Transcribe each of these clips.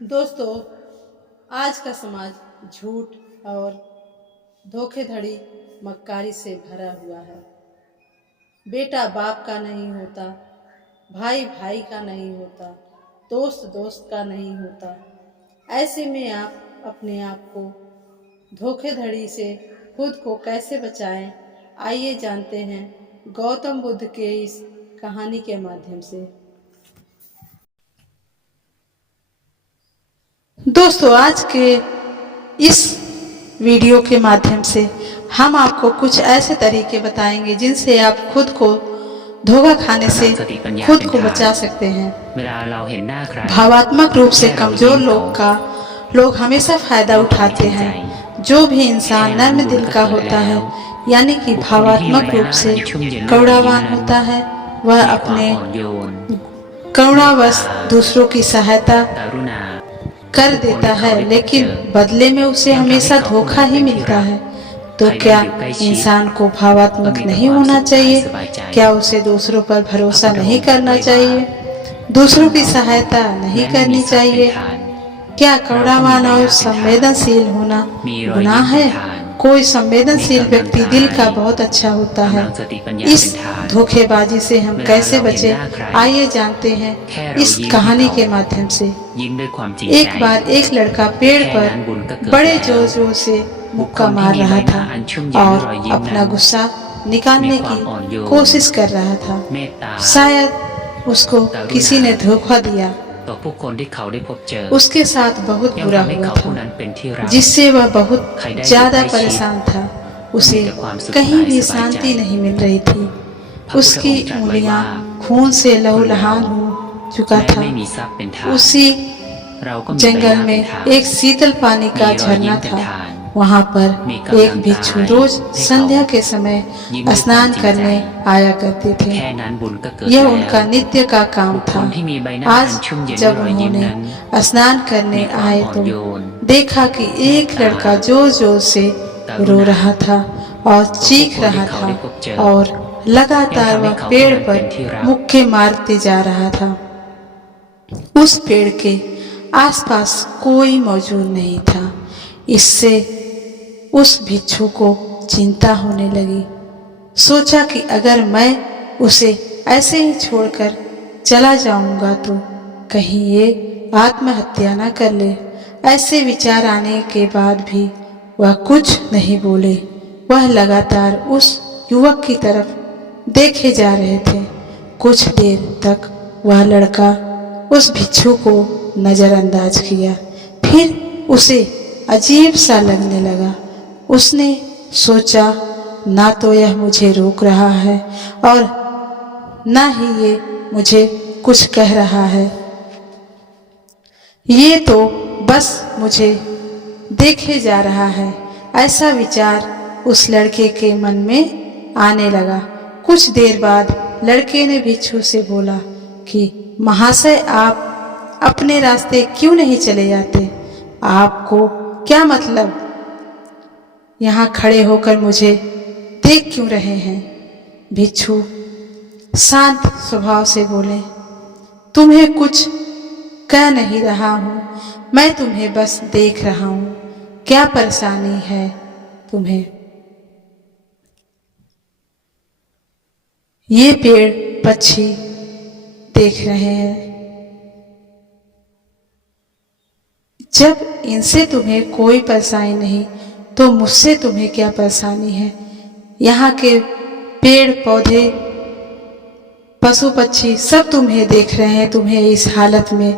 दोस्तों, आज का समाज झूठ और धोखेधड़ी मक्कारी से भरा हुआ है। बेटा बाप का नहीं होता, भाई भाई का नहीं होता, दोस्त दोस्त का नहीं होता। ऐसे में आप अपने आप को धोखेधड़ी से खुद को कैसे बचाएं? आइए जानते हैं गौतम बुद्ध के इस कहानी के माध्यम से। दोस्तों, आज के इस वीडियो के माध्यम से हम आपको कुछ ऐसे तरीके बताएंगे जिनसे आप खुद को धोखा खाने से खुद को बचा सकते हैं। भावात्मक रूप से कमजोर लोग हमेशा फायदा उठाते हैं। जो भी इंसान नर्म दिल का होता है, यानी कि भावात्मक रूप से करुणावान होता है, वह अपने करुणावश दूसरों की सहायता कर देता है, लेकिन बदले में उसे हमेशा धोखा ही मिलता है। तो क्या इंसान को भावात्मक नहीं होना चाहिए? क्या उसे दूसरों पर भरोसा नहीं करना चाहिए? दूसरों की सहायता नहीं करनी चाहिए? क्या करुणावान और संवेदनशील होना गुनाह है? कोई संवेदनशील व्यक्ति दिल का बहुत अच्छा होता है। इस धोखेबाजी से हम कैसे बचे, आइए जानते हैं इस कहानी के माध्यम से। एक बार एक लड़का पेड़ पर बड़े जोर जोर से मुक्का मार रहा था और अपना गुस्सा निकालने की कोशिश कर रहा था। शायद उसको किसी ने धोखा दिया। उसके साथ बहुत बुरा हुआ था, जिससे वह बहुत ज्यादा परेशान था। उसे कहीं भी शांति नहीं मिल रही थी। उसकी उंगलियां खून से लहूलुहान हो चुका था। उसी जंगल में एक शीतल पानी का झरना था। वहां पर एक भिक्षु रोज संध्या के समय स्नान करने आया करते थे। यह उनका नित्य का काम था। आज जब उन्होंने स्नान करने आए तो देखा कि एक लड़का जोर जोर से रो रहा था और चीख रहा था और लगातार वह पेड़ पर मुक्के मारते जा रहा था। उस पेड़ के आसपास कोई मौजूद नहीं था। इससे उस भिक्षु को चिंता होने लगी। सोचा कि अगर मैं उसे ऐसे ही छोड़कर चला जाऊंगा तो कहीं ये आत्महत्या न कर ले। ऐसे विचार आने के बाद भी वह कुछ नहीं बोले। वह लगातार उस युवक की तरफ देखे जा रहे थे। कुछ देर तक वह लड़का उस भिक्षु को नजरअंदाज किया। फिर उसे अजीब सा लगने लगा। उसने सोचा, ना तो यह मुझे रोक रहा है और ना ही ये मुझे कुछ कह रहा है। ये तो बस मुझे देखे जा रहा है। ऐसा विचार उस लड़के के मन में आने लगा। कुछ देर बाद लड़के ने भिक्षु से बोला कि महाशय, आप अपने रास्ते क्यों नहीं चले जाते? आपको क्या मतलब यहाँ खड़े होकर मुझे देख क्यों रहे हैं? भिक्षु शांत स्वभाव से बोले, तुम्हें कुछ कह नहीं रहा हूँ, मैं तुम्हें बस देख रहा हूँ। क्या परेशानी है तुम्हें? ये पेड़ पक्षी देख रहे हैं। जब इनसे तुम्हें कोई परेशानी नहीं तो मुझसे तुम्हें क्या परेशानी है? यहाँ के पेड़ पौधे पशु पक्षी सब तुम्हें देख रहे हैं, तुम्हें इस हालत में,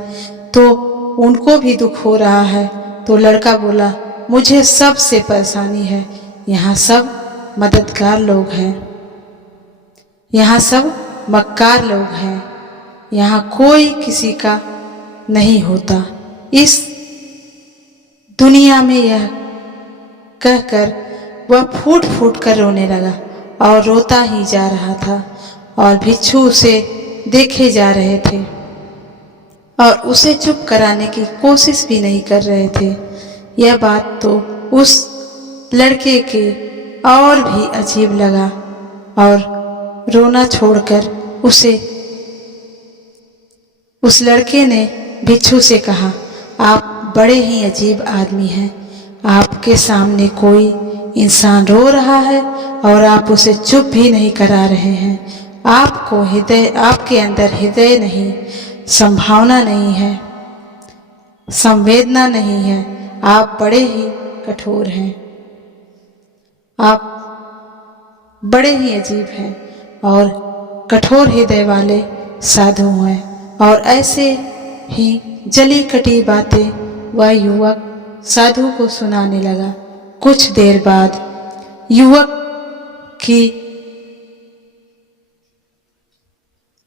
तो उनको भी दुख हो रहा है। तो लड़का बोला, मुझे सबसे परेशानी है। यहाँ सब मददगार लोग हैं, यहाँ सब मक्कार लोग हैं, यहाँ कोई किसी का नहीं होता। इस दुनिया में यह कहकर वह फूट फूट कर रोने लगा और रोता ही जा रहा था और भिक्षु उसे देखे जा रहे थे और उसे चुप कराने की कोशिश भी नहीं कर रहे थे। यह बात तो उस लड़के के और भी अजीब लगा और रोना छोड़कर उस लड़के ने भिक्षु से कहा, आप बड़े ही अजीब आदमी हैं। आपके सामने कोई इंसान रो रहा है और आप उसे चुप भी नहीं करा रहे हैं। आपके अंदर हृदय नहीं, संभावना नहीं है, संवेदना नहीं है। आप बड़े ही कठोर हैं। आप बड़े ही अजीब हैं और कठोर हृदय वाले साधु हैं। और ऐसे ही जली कटी बातें वह युवक साधु को सुनाने लगा। कुछ देर बाद युवक की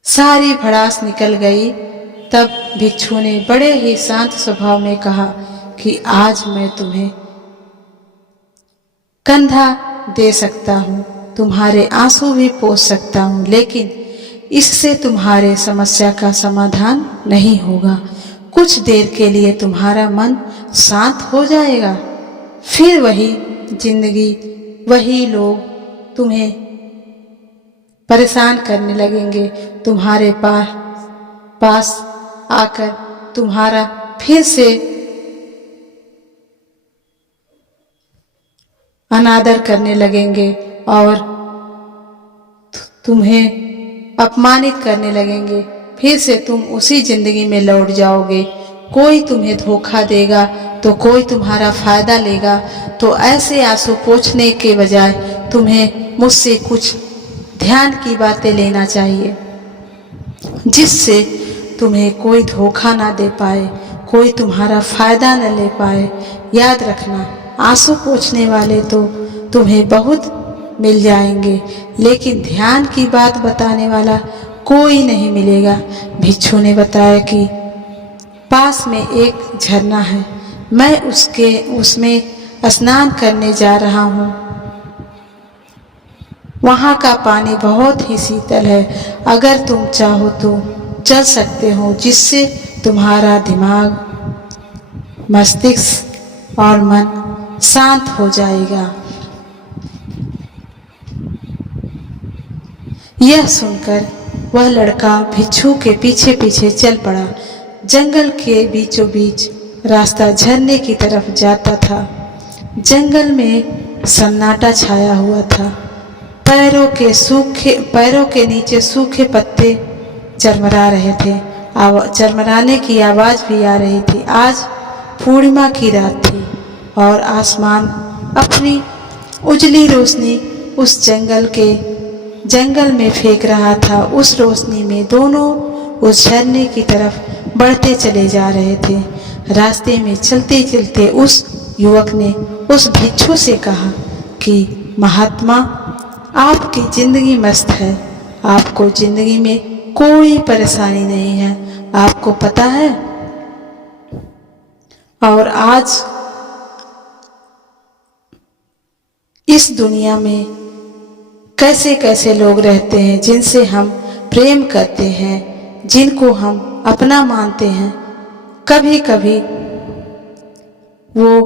सारी भड़ास निकल गई। तब भिक्षु ने बड़े ही शांत स्वभाव में कहा कि आज मैं तुम्हें कंधा दे सकता हूँ, तुम्हारे आंसू भी पोंछ सकता हूँ, लेकिन इससे तुम्हारे समस्या का समाधान नहीं होगा। कुछ देर के लिए तुम्हारा मन शांत हो जाएगा, फिर वही जिंदगी, वही लोग तुम्हें परेशान करने लगेंगे। तुम्हारे पास आकर तुम्हारा फिर से अनादर करने लगेंगे और तुम्हें अपमानित करने लगेंगे। फिर से तुम उसी जिंदगी में लौट जाओगे। कोई तुम्हें धोखा देगा तो कोई तुम्हारा फायदा लेगा। तो ऐसे आंसू पोंछने के बजाय तुम्हें मुझसे कुछ ध्यान की बातें लेना चाहिए, जिससे तुम्हें कोई धोखा ना दे पाए, कोई तुम्हारा फायदा न ले पाए। याद रखना, आंसू पोंछने वाले तो तुम्हें बहुत मिल जाएंगे, लेकिन ध्यान की बात बताने वाला कोई नहीं मिलेगा। भिक्षु ने बताया कि पास में एक झरना है, मैं उसमें स्नान करने जा रहा हूँ। वहाँ का पानी बहुत ही शीतल है। अगर तुम चाहो तो चल सकते हो, जिससे तुम्हारा दिमाग, मस्तिष्क और मन शांत हो जाएगा। यह सुनकर वह लड़का भिक्षु के पीछे पीछे चल पड़ा। जंगल के बीचों बीच रास्ता झरने की तरफ जाता था। जंगल में सन्नाटा छाया हुआ था। पैरों के नीचे सूखे पत्ते चरमरा रहे थे। चरमराने की आवाज भी आ रही थी। आज पूर्णिमा की रात थी और आसमान अपनी उजली रोशनी उस जंगल में फेंक रहा था। उस रोशनी में दोनों उस झरने की तरफ बढ़ते चले जा रहे थे। रास्ते में चलते चलते उस युवक ने उस भिक्षु से कहा कि महात्मा, आपकी जिंदगी मस्त है, आपको जिंदगी में कोई परेशानी नहीं है, आपको पता है। और आज इस दुनिया में कैसे कैसे लोग रहते हैं, जिनसे हम प्रेम करते हैं, जिनको हम अपना मानते हैं, कभी कभी वो